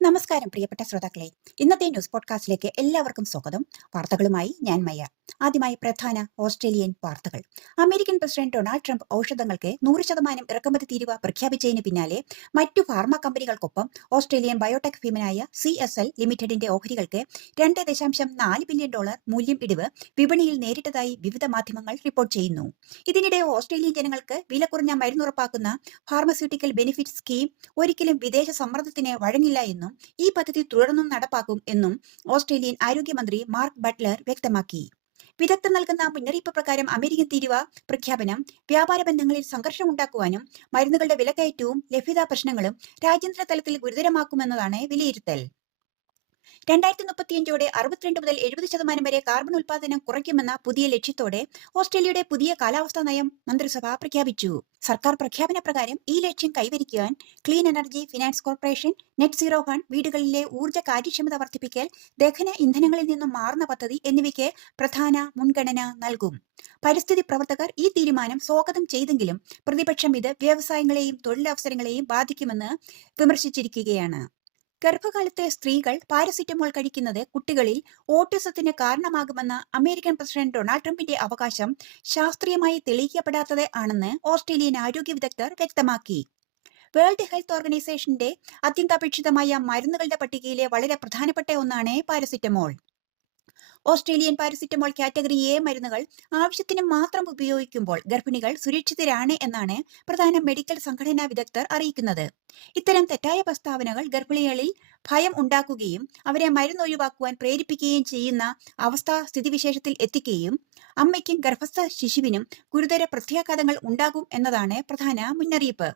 നമസ്കാരം പ്രിയപ്പെട്ട ശ്രോതാക്കളെ. ഇന്നത്തെ ന്യൂസ് പോഡ്കാസ്റ്റിലേക്ക് എല്ലാവർക്കും സ്വാഗതം. വാർത്തകളുമായി ഞാൻ മയ്യ. ആദ്യമായി പ്രധാന ഓസ്ട്രേലിയൻ വാർത്തകൾ. അമേരിക്കൻ പ്രസിഡന്റ് ഡൊണാൾഡ് ട്രംപ് ഔഷധങ്ങൾക്ക് 100% ഇറക്കുമതി തീരുവ പ്രഖ്യാപിച്ചതിന് പിന്നാലെ മറ്റു ഫാർമ കമ്പനികൾക്കൊപ്പം ഓസ്ട്രേലിയൻ ബയോടെക് ഭീമനായ CSL ലിമിറ്റഡിന്റെ ഓഹരികൾക്ക് $2.4 ബില്യൺ മൂല്യം ഇടിവ് വിപണിയിൽ നേരിട്ടതായി വിവിധ മാധ്യമങ്ങൾ റിപ്പോർട്ട് ചെയ്യുന്നു. ഇതിനിടെ ഓസ്ട്രേലിയൻ ജനങ്ങൾക്ക് വില കുറഞ്ഞ മരുന്നുറപ്പാക്കുന്ന ഫാർമസ്യൂട്ടിക്കൽ ബെനിഫിറ്റ് സ്കീം ഒരിക്കലും വിദേശ സമ്മർദ്ദത്തിന് വഴങ്ങില്ല എന്നും ഈ പദ്ധതി തുടർന്നും നടപ്പാക്കും എന്നും ഓസ്ട്രേലിയൻ ആരോഗ്യമന്ത്രി മാർക്ക് ബട്ട്ലർ വ്യക്തമാക്കി. വിദഗ്ധർ നൽകുന്ന മുന്നറിയിപ്പ് പ്രകാരം അമേരിക്കൻ തീരുവ പ്രഖ്യാപനം വ്യാപാര ബന്ധങ്ങളിൽ സംഘർഷമുണ്ടാക്കുവാനും മരുന്നുകളുടെ വിലക്കയറ്റവും ലഭ്യതാ പ്രശ്നങ്ങളും രാജ്യാന്തര തലത്തിൽ ഗുരുതരമാക്കുമെന്നതാണ് വിലയിരുത്തൽ. 2035 62 മുതൽ 70% വരെ കാർബൺ ഉൽപാദനം കുറയ്ക്കുമെന്ന പുതിയ ലക്ഷ്യത്തോടെ ഓസ്ട്രേലിയയുടെ പുതിയ കാലാവസ്ഥാ നയം മന്ത്രിസഭ പ്രഖ്യാപിച്ചു. സർക്കാർ പ്രഖ്യാപന പ്രകാരം ഈ ലക്ഷ്യം കൈവരിക്കുവാൻ clean energy finance corporation, net zero fund, വീടുകളിലെ ഊർജ്ജ കാര്യക്ഷമത വർദ്ധിപ്പിക്കൽ, ദഹന ഇന്ധനങ്ങളിൽ നിന്നും മാറുന്ന പദ്ധതി എന്നിവയ്ക്ക് പ്രധാന മുൻഗണന നൽകും. പരിസ്ഥിതി പ്രവർത്തകർ ഈ തീരുമാനം സ്വാഗതം ചെയ്തെങ്കിലും പ്രതിപക്ഷം ഇത് വ്യവസായങ്ങളെയും തൊഴിലവസരങ്ങളെയും ബാധിക്കുമെന്ന് വിമർശിച്ചിരിക്കുകയാണ്. ഗർഭകാലത്തെ സ്ത്രീകൾ പാരസിറ്റമോൾ കഴിക്കുന്നത് കുട്ടികളിൽ ഓട്ടിസത്തിന് കാരണമാകുമെന്ന അമേരിക്കൻ പ്രസിഡന്റ് ഡൊണാൾഡ് ട്രംപിന്റെ അവകാശം ശാസ്ത്രീയമായി തെളിയിക്കപ്പെടാത്തത് ആണെന്ന് ഓസ്ട്രേലിയൻ ആരോഗ്യ വിദഗ്ധർ വ്യക്തമാക്കി. വേൾഡ് ഹെൽത്ത് ഓർഗനൈസേഷന്റെ അത്യന്താപേക്ഷിതമായ മരുന്നുകളുടെ പട്ടികയിലെ വളരെ പ്രധാനപ്പെട്ട ഒന്നാണ് paracetamol. Australian paracetamol category A മരുന്നുകൾ ആവശ്യത്തിന് മാത്രം ഉപയോഗിക്കുമ്പോൾ ഗർഭിണികൾ സുരക്ഷിതരാണ് എന്നാണ് പ്രധാന മെഡിക്കൽ സംഘടനാ വിദഗ്ധർ അറിയിക്കുന്നത്. ഇത്തരം തെറ്റായ പ്രസ്താവനകൾ ഗർഭിണികളിൽ ഭയം ഉണ്ടാക്കുകയും അവരെ മരുന്ന് ഒഴിവാക്കുവാൻ പ്രേരിപ്പിക്കുകയും ചെയ്യുന്ന സ്ഥിതിവിശേഷത്തിൽ എത്തിക്കുകയും അമ്മയ്ക്കും ഗർഭസ്ഥ ശിശുവിനും ഗുരുതര പ്രത്യാഘാതങ്ങൾ ഉണ്ടാകും എന്നതാണ് പ്രധാന മുന്നറിയിപ്പ്.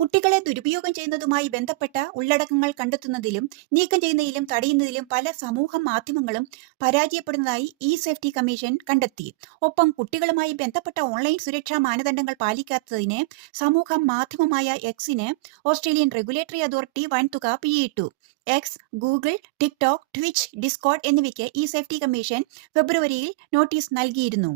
കുട്ടികളെ ദുരുപയോഗം ചെയ്യുന്നതുമായി ബന്ധപ്പെട്ട ഉള്ളടക്കങ്ങൾ കണ്ടെത്തുന്നതിലും നീക്കം ചെയ്യുന്നതിലും തടയുന്നതിലും പല സമൂഹ മാധ്യമങ്ങളും പരാജയപ്പെടുന്നതായി സേഫ്റ്റി കമ്മീഷൻ കണ്ടെത്തി. ഒപ്പം കുട്ടികളുമായി ബന്ധപ്പെട്ട ഓൺലൈൻ സുരക്ഷാ മാനദണ്ഡങ്ങൾ പാലിക്കാത്തതിന് സമൂഹ മാധ്യമമായ എക്സിന് ഓസ്ട്രേലിയൻ റെഗുലേറ്ററി അതോറിറ്റി വൻതുക പിഴയിട്ടു. X, Google, TikTok, Twitch, Discord എന്നിവയ്ക്ക് സേഫ്റ്റി കമ്മീഷൻ ഫെബ്രുവരിയിൽ നോട്ടീസ് നൽകിയിരുന്നു.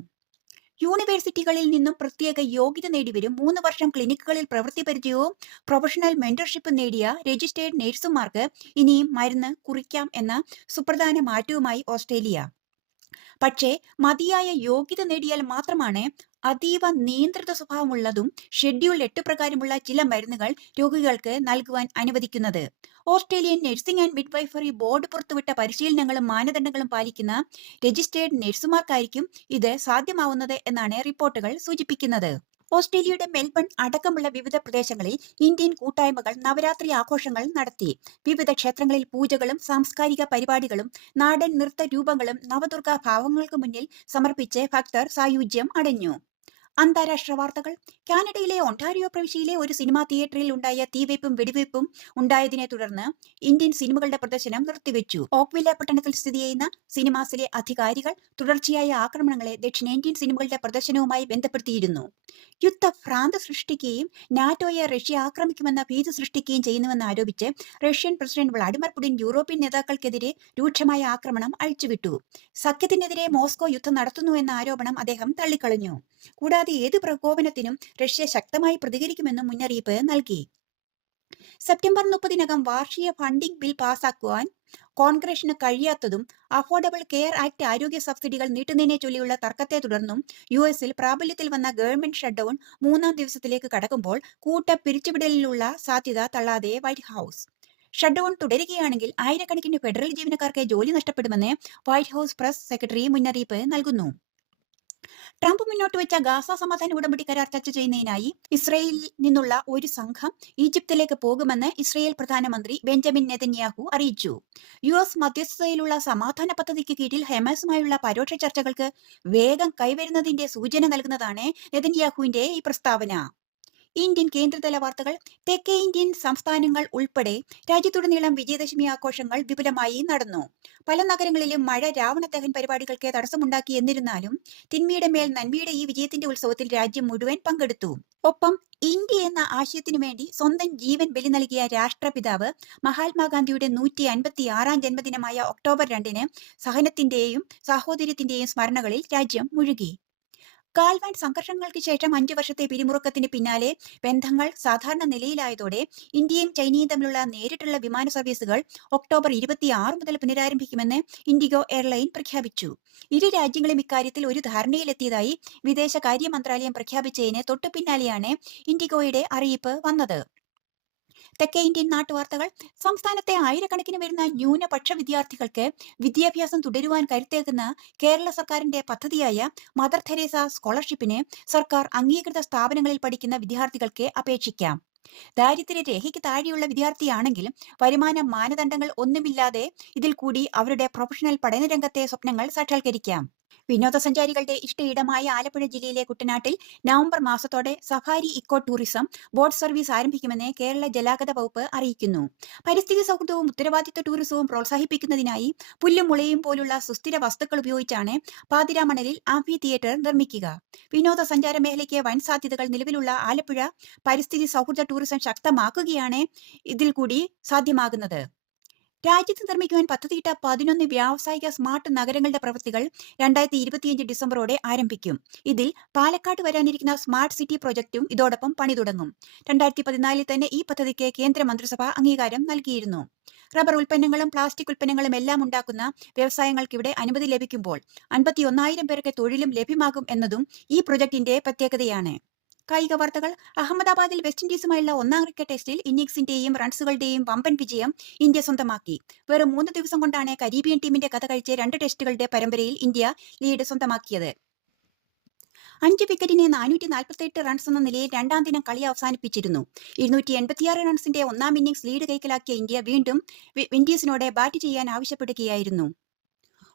യൂണിവേഴ്സിറ്റികളിൽ നിന്നും പ്രത്യേക യോഗ്യത നേടിവരും 3 വർഷം ക്ലിനിക്കുകളിൽ പ്രവൃത്തി പരിചയവും പ്രൊഫഷണൽ മെന്റർഷിപ്പും നേടിയ രജിസ്റ്റേർഡ് നഴ്സുമാർക്ക് ഇനിയും മരുന്ന് കുറിക്കാം എന്ന സുപ്രധാന മാറ്റവുമായി ഓസ്ട്രേലിയ. പക്ഷേ മതിയായ യോഗ്യത നേടിയാൽ മാത്രമാണ് അതീവ നിയന്ത്രിത സ്വഭാവമുള്ളതും ഷെഡ്യൂൾ 8 പ്രകാരമുള്ള ചില മരുന്നുകൾ രോഗികൾക്ക് നൽകുവാൻ അനുവദിക്കുന്നത്. Australian nursing and midwifery board പുറത്തുവിട്ട പരിശീലനങ്ങളും മാനദണ്ഡങ്ങളും പാലിക്കുന്ന രജിസ്റ്റേർഡ് നഴ്സുമാർക്കായിരിക്കും ഇത് സാധ്യമാവുന്നത് എന്നാണ് റിപ്പോർട്ടുകൾ സൂചിപ്പിക്കുന്നത്. ഓസ്ട്രേലിയയുടെ മെൽബൺ അടക്കമുള്ള വിവിധ പ്രദേശങ്ങളിൽ ഇന്ത്യൻ കൂട്ടായ്മകൾ നവരാത്രി ആഘോഷങ്ങൾ നടത്തി. വിവിധ ക്ഷേത്രങ്ങളിൽ പൂജകളും സാംസ്കാരിക പരിപാടികളും നാടൻ നൃത്ത രൂപങ്ങളും നവദുർഗാ ഭാവങ്ങൾക്ക് മുന്നിൽ സമർപ്പിച്ച് ഭക്തർ സായുജ്യം അടഞ്ഞു. അന്താരാഷ്ട്ര വാർത്തകൾ. കാനഡയിലെ ഒണ്ടാരിയോ പ്രവിശ്യയിലെ ഒരു സിനിമാ തിയേറ്ററിൽ ഉണ്ടായ തീവയ്പും വെടിവയ്പും ഉണ്ടായതിനെ തുടർന്ന് ഇന്ത്യൻ സിനിമകളുടെ പ്രദർശനം നിർത്തിവെച്ചു. ഓക്വില്ല പട്ടണത്തിൽ സ്ഥിതി ചെയ്യുന്ന സിനിമാസിലെ അധികാരികൾ തുടർച്ചയായ ആക്രമണങ്ങളെ ദക്ഷിണേന്ത്യൻ സിനിമകളുടെ പ്രദർശനവുമായി ബന്ധപ്പെടുത്തിയിരുന്നു. യുദ്ധഭ്രാന്ത് സൃഷ്ടിക്കുകയും നാറ്റോയെ റഷ്യ ആക്രമിക്കുമെന്ന ഭീതി സൃഷ്ടിക്കുകയും ചെയ്യുന്നുവെന്ന് ആരോപിച്ച് Russian president Vladimir Putin European നേതാക്കൾക്കെതിരെ രൂക്ഷമായ ആക്രമണം അഴിച്ചുവിട്ടു. സഖ്യത്തിനെതിരെ മോസ്കോ യുദ്ധം നടത്തുന്നുവെന്ന ആരോപണം അദ്ദേഹം തള്ളിക്കളഞ്ഞു. കൂടാതെ ഏത് പ്രകോപനത്തിനും റഷ്യ ശക്തമായി പ്രതികരിക്കുമെന്നും മുന്നറിയിപ്പ് നൽകി. സെപ്റ്റംബർ 30-നകം വാർഷിക ഫണ്ടിംഗ് ബിൽ പാസാക്കുവാൻ കോൺഗ്രസിന് കഴിയാത്തതും അഫോർഡബിൾ കെയർ ആക്ട് ആരോഗ്യ സബ്സിഡികൾ നീട്ടുന്നതിനെ ചൊല്ലിയുള്ള തർക്കത്തെ തുടർന്നും US-ൽ പ്രാബല്യത്തിൽ വന്ന ഗവൺമെന്റ് ഷട്ട്ഡൌൺ 3-ാം ദിവസത്തിലേക്ക് കടക്കുമ്പോൾ കൂട്ട പിരിച്ചുവിടലിനുള്ള സാധ്യത തള്ളാതെ വൈറ്റ് ഹൌസ്. ഷട്ട്ഡൌൺ തുടരുകയാണെങ്കിൽ ആയിരക്കണക്കിന് ഫെഡറൽ ജീവനക്കാർക്ക് ജോലി നഷ്ടപ്പെടുമെന്ന് വൈറ്റ് ഹൌസ് പ്രസ് സെക്രട്ടറി മുന്നറിയിപ്പ് നൽകുന്നു. ട്രംപ് മുന്നോട്ട് വെച്ച ഗാസ സമാധാന ഉടമ്പടി കരാർ ചർച്ച ചെയ്യുന്നതിനായി ഇസ്രയേലിൽ നിന്നുള്ള ഒരു സംഘം ഈജിപ്തിലേക്ക് പോകുമെന്ന് ഇസ്രയേൽ പ്രധാനമന്ത്രി ബെഞ്ചമിൻ നെതന്യാഹു അറിയിച്ചു. US മധ്യസ്ഥതയിലുള്ള സമാധാന പദ്ധതിക്ക് കീഴിൽ ഹമാസുമായുള്ള പരോക്ഷ ചർച്ചകൾക്ക് വേഗം കൈവരുന്നതിന്റെ സൂചന നൽകുന്നതാണ് നെതന്യാഹുവിന്റെ ഈ പ്രസ്താവന. ഇന്ത്യൻ കേന്ദ്രതല വാർത്തകൾ. തെക്കേ ഇന്ത്യൻ സംസ്ഥാനങ്ങൾ ഉൾപ്പെടെ രാജ്യത്തുടനീളം വിജയദശമി ആഘോഷങ്ങൾ വിപുലമായി നടന്നു. പല നഗരങ്ങളിലും മഴ രാവണദഹൻ പരിപാടികൾക്ക് തടസ്സമുണ്ടാക്കി. എന്നിരുന്നാലും തിന്മയുടെ മേൽ നന്മയുടെ ഈ വിജയത്തിന്റെ ഉത്സവത്തിൽ രാജ്യം മുഴുവൻ പങ്കെടുത്തു. ഒപ്പം ഇന്ത്യ എന്ന ആശയത്തിനു വേണ്ടി സ്വന്തം ജീവൻ ബലി നൽകിയ രാഷ്ട്രപിതാവ് മഹാത്മാഗാന്ധിയുടെ 156-ാം ജന്മദിനമായ ഒക്ടോബർ 2-ന് സഹനത്തിന്റെയും സാഹോദര്യത്തിന്റെയും സ്മരണകളിൽ രാജ്യം മുഴുകി. ഗാൽവാൻ സംഘർഷങ്ങൾക്ക് ശേഷം 5 വർഷത്തെ പിരിമുറുക്കത്തിന് പിന്നാലെ ബന്ധങ്ങൾ സാധാരണ നിലയിലായതോടെ ഇന്ത്യയും ചൈനയും തമ്മിലുള്ള നേരിട്ടുള്ള വിമാന സർവീസുകൾ ഒക്ടോബർ 26 മുതൽ പുനരാരംഭിക്കുമെന്ന് ഇൻഡിഗോ എയർലൈൻ പ്രഖ്യാപിച്ചു. ഇരു രാജ്യങ്ങളും ഇക്കാര്യത്തിൽ ഒരു ധാരണയിലെത്തിയതായി വിദേശകാര്യ മന്ത്രാലയം പ്രഖ്യാപിച്ചതിന് തൊട്ടു പിന്നാലെയാണ് ഇൻഡിഗോയുടെ അറിയിപ്പ് വന്നത്. തെക്കേ ഇന്ത്യൻ നാട്ടുവാർത്തകൾ. സംസ്ഥാനത്തെ ആയിരക്കണക്കിന് വരുന്ന ന്യൂനപക്ഷ വിദ്യാർത്ഥികൾക്ക് വിദ്യാഭ്യാസം തുടരുവാൻ കരുത്തേകുന്ന കേരള സർക്കാരിന്റെ പദ്ധതിയായ മദർ തെരേസ സ്കോളർഷിപ്പിന് സർക്കാർ അംഗീകൃത സ്ഥാപനങ്ങളിൽ പഠിക്കുന്ന വിദ്യാർത്ഥികൾക്ക് അപേക്ഷിക്കാം. ദാരിദ്ര്യരേഖയ്ക്ക് താഴെയുള്ള വിദ്യാർത്ഥിയാണെങ്കിലും വരുമാന മാനദണ്ഡങ്ങൾ ഒന്നുമില്ലാതെ ഇതിൽ കൂടി അവരുടെ പ്രൊഫഷണൽ പഠനരംഗത്തെ സ്വപ്നങ്ങൾ സാക്ഷാത്കരിക്കാം. വിനോദസഞ്ചാരികളുടെ ഇഷ്ടയിടമായ ആലപ്പുഴ ജില്ലയിലെ കുട്ടനാട്ടിൽ നവംബർ മാസത്തോടെ safari eco tourism boat service ആരംഭിക്കുമെന്ന് കേരള ജലാഗത വകുപ്പ് അറിയിക്കുന്നു. പരിസ്ഥിതി സൗഹൃദവും ഉത്തരവാദിത്വ ടൂറിസവും പ്രോത്സാഹിപ്പിക്കുന്നതിനായി പുല്ലും മുളയും പോലുള്ള സുസ്ഥിര വസ്തുക്കൾ ഉപയോഗിച്ചാണ് പാതിരാമണലിൽ ആംഫി തിയേറ്റർ നിർമ്മിക്കുക. വിനോദസഞ്ചാര മേഖലയ്ക്ക് വൻ സാധ്യതകൾ നിലവിലുള്ള ആലപ്പുഴ പരിസ്ഥിതി സൗഹൃദ ടൂറിസം ശക്തമാക്കുകയാണ് ഇതിൽ കൂടി സാധ്യമാകുന്നത്. രാജ്യത്ത് നിർമ്മിക്കുവാൻ പദ്ധതിയിട്ട 11 വ്യാവസായിക സ്മാർട്ട് നഗരങ്ങളുടെ പ്രവൃത്തികൾ 2025 ഡിസംബറോടെ ആരംഭിക്കും. ഇതിൽ പാലക്കാട് വരാനിരിക്കുന്ന സ്മാർട്ട് സിറ്റി പ്രൊജക്ടും ഇതോടൊപ്പം പണി തുടങ്ങും. 2014 തന്നെ ഈ പദ്ധതിക്ക് കേന്ദ്ര മന്ത്രിസഭ അംഗീകാരം നൽകിയിരുന്നു. റബ്ബർ ഉൽപ്പന്നങ്ങളും പ്ലാസ്റ്റിക് ഉൽപ്പന്നങ്ങളും എല്ലാം ഉണ്ടാക്കുന്ന വ്യവസായങ്ങൾക്ക് ഇവിടെ അനുമതി ലഭിക്കുമ്പോൾ 51,000 പേർക്ക് തൊഴിലും ലഭ്യമാകും എന്നതും ഈ പ്രൊജക്ടിന്റെ പ്രത്യേകതയാണ്. കായിക വാർത്തകൾ. അഹമ്മദാബാദിൽ വെസ്റ്റ് ഇൻഡീസുമായുള്ള 1-ാം ക്രിക്കറ്റ് ടെസ്റ്റിൽ ഇന്നിംഗ്സിന്റെയും റൺസുകളുടെയും വമ്പൻ വിജയം ഇന്ത്യ സ്വന്തമാക്കി. വെറും 3 ദിവസം കൊണ്ടാണ് കരീബിയൻ ടീമിന്റെ കഥ കഴിച്ച് 2 ടെസ്റ്റുകളുടെ പരമ്പരയിൽ ഇന്ത്യ ലീഡ് സ്വന്തമാക്കിയത്. 5 വിക്കറ്റിന് 448 റൺസ് എന്ന നിലയിൽ 2-ാം ദിനം കളി അവസാനിപ്പിച്ചിരുന്നു. 286 റൺസിന്റെ 1-ാം ഇന്നിംഗ്സ് ലീഡ് കൈക്കലാക്കിയ ഇന്ത്യ വീണ്ടും വിൻഡീസിനോട് ബാറ്റ് ചെയ്യാൻ ആവശ്യപ്പെടുകയായിരുന്നു.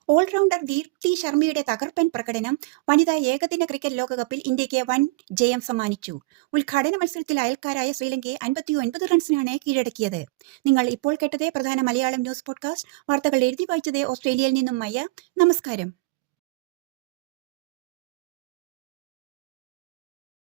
ഓൾറൗണ്ടർ ദീപ്തി ശർമ്മയുടെ തകർപ്പൻ പ്രകടനം വനിതാ ഏകദിന ക്രിക്കറ്റ് ലോകകപ്പിൽ ഇന്ത്യക്ക് വൻ ജയം സമ്മാനിച്ചു. ഉദ്ഘാടന മത്സരത്തിൽ അയൽക്കാരായ ശ്രീലങ്കയെ 59 റൺസിനാണ് കീഴടക്കിയത്. നിങ്ങൾ ഇപ്പോൾ കേട്ടത് പ്രധാന മലയാളം ന്യൂസ് പോഡ്കാസ്റ്റ്. വാർത്തകൾ എഴുതി വായിച്ചത് ഓസ്ട്രേലിയയിൽ നിന്നും മയ്യ. നമസ്കാരം.